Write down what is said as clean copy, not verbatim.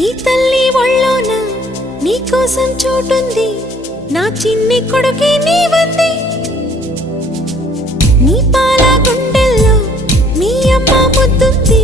ఈ తల్లి ఒళ్ళోన నీ కోసం చోటుంది, నా చిన్ని కొడుకే నీవంది. నీ పాల గుండెల్లో నీ అమ్మ ముద్దుంది,